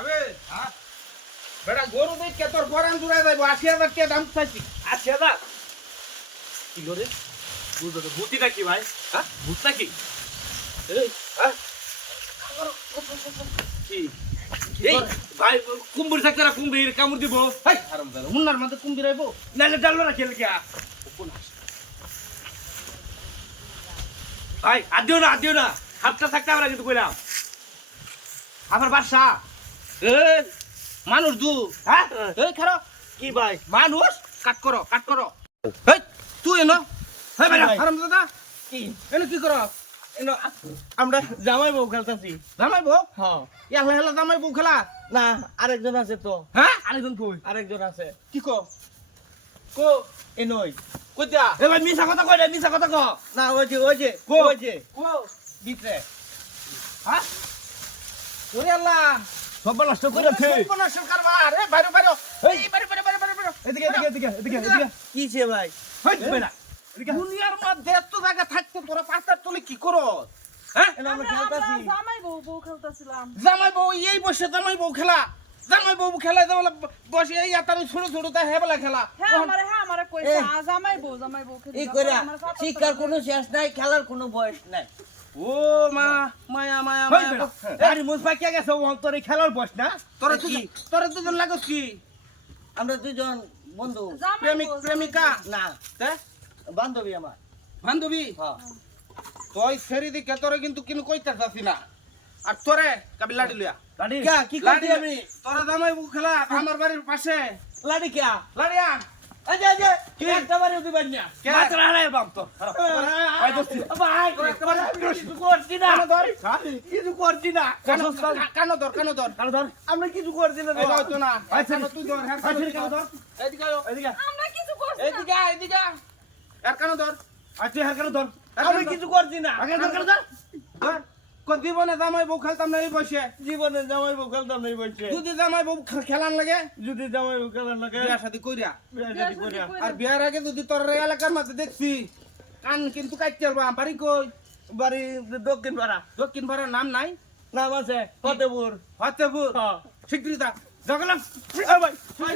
আবে বেটা গরু দেখে তোর গরান আশি হাজার টাকা দাম চাইছি। আশি হাজার? কি করে তো ভাই? হ্যাঁ? ভূত নাকি? এই হ্যাঁ? কি? এই ভাই কুম্ভীর থাকতে না কুম্ভীর কামড় দিব। হাই আরাম দাদা মুন্নার মধ্যে কুম্ভীর আইব। নাহলে ডাললো না খেলে ভাই আর দিও না আর দিও না। হাতটা থাকতে আমরা কিন্তু কইলাম। আমার বাসা। মানুষ দু হ্যাঁ? এই খারো কি ভাই? মানুষ? কাট করো কাট করো। এই। তুই এনো। হ্যাঁ ভাই? দাদা। কি? এনো কি করো? এনো আমরা জামাই বউ খেলতেছি। জামাই বউ? হ্যাঁ। হেলা জামাই বউ খেলা? না আরেকজন আছে তো। হ্যাঁ? আরেকজন কই? আরেকজন আছে। কি কো? কো এ নই কইতা এ ভাই মিছা কথা কই না মিছা কথা কো না ওই যে ওই যে কো? ওই যে। কো। ভিতরে হ্যাঁ? ওরে আল্লাহ। সব নষ্ট সর্বনাশের কারবার এ বাইরে বাইরে। এই বাইরে বাইরে বাইরে বাইরে এদিকে এদিকে এদিকে এদিকে এদিকে। কিছে ভাই? হই বেটা দুনিয়ার মধ্যে এত জায়গা থাকতে তোরা পাঁচটার তলে কি করো? হ্যাঁ? আমরা খেলতাছি। জামাই বউ বউ খেলতেছিলাম। জামাই বউ এই বসে জামাই বউ খেলা। জামাই বউ খেলা যেমন বসে এই আতারে ছোট ছোট তা হেবলা খেলা। হ্যাঁ আমারে হ্যাঁ আমারে কইছে জামাই বউ জামাই বউ খেলি এই কইরা শিক্ষার কোনো শেষ নাই খেলার কোনো বয়স নাই। ও মা। মায়া মায়া বেটা আরে ভাই কে গেছে? ও তোর খেলার বয়স না? তোরা কি? তোরা দুজন কি? আমরা দুজন বন্ধু। প্রেমিক প্রেমিকা? না। তে? বান্ধবী আমার। বান্ধবী? হ্যাঁ। তুই সেরি দিকে তোরে কিন্তু কিনু কইতে চাচ্ছি না। আর তোরে কাবি লাডি লইয়া। লাডি? কে? কি আমি? তোরা জামাই খেলা আমার বাড়ির পাশে। লাডি কে? লাড়িয়া আমরা কিছু করছি না। এদিকে ধর। আচ্ছা আমরা কিছু করছি না। জীবনে জামাই বউ খেলতাম না এই বসে জীবনে জামাই বউ খেলতাম নাই বলছে যদি জামাই বউ খেলান লাগে? যদি জামাই বউ খেলার লাগে। বিয়া শাদি কইরা। আর বিয়ার আগে যদি তোর এলাকার মধ্যে দেখছি কান কিন্তু কাটতে পারবা বাড়ি কই? বাড়ি দক্ষিণ পাড়া। দক্ষিণ ভাড়ার নাম নাই? নাম আছে ফতেপুর। ফতেপুর? হ্যাঁ। স্বীকৃতা জগলাম। ভাই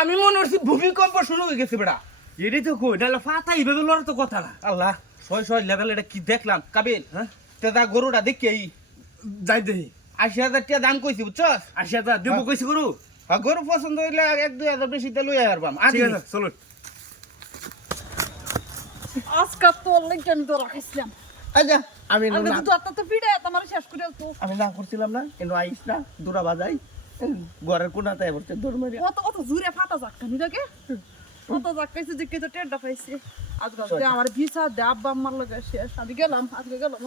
আমি মনে হচ্ছি ভূমিকম্প শুরু হয়ে গেছে বেড়া এটাই তো কই? নাহলে ফাতা এইভাবে লড়ার তো কথা না। আল্লাহ ছয় ছয় লেভেল এটা কি দেখলাম? কাবিল হ্যাঁ? তেদা গরুটা দেখি এই। যাই দেহি আশি হাজার টাকা দাম কইছি বুঝছস? আসি হাজার দেবো কইছি করু আর গরু পছন্দ হইলে এক দুই হাজার বেশি তে লই আরবাম। ঠিক আছে চলুন। আজকে তোর লাগি আমি তোর রাখাইছিলাম আচ্ছা আমি আমি তো তো তো ভিড়ে তোমার শেষ করে তো আমি না করছিলাম না এনো আইস না দুরা বাজাই। ঘরের কোনাতে বলছে দৌড় মারি কত কত জুরে ফাটা যাক্কা নি দেখে কত যাক্কাইছে যে কেতো টেডটা পাইছে। আজকে আমার ভিসা দে আব্বা আম্মার লগে শেষ। আমি গেলাম আজকে গেলাম।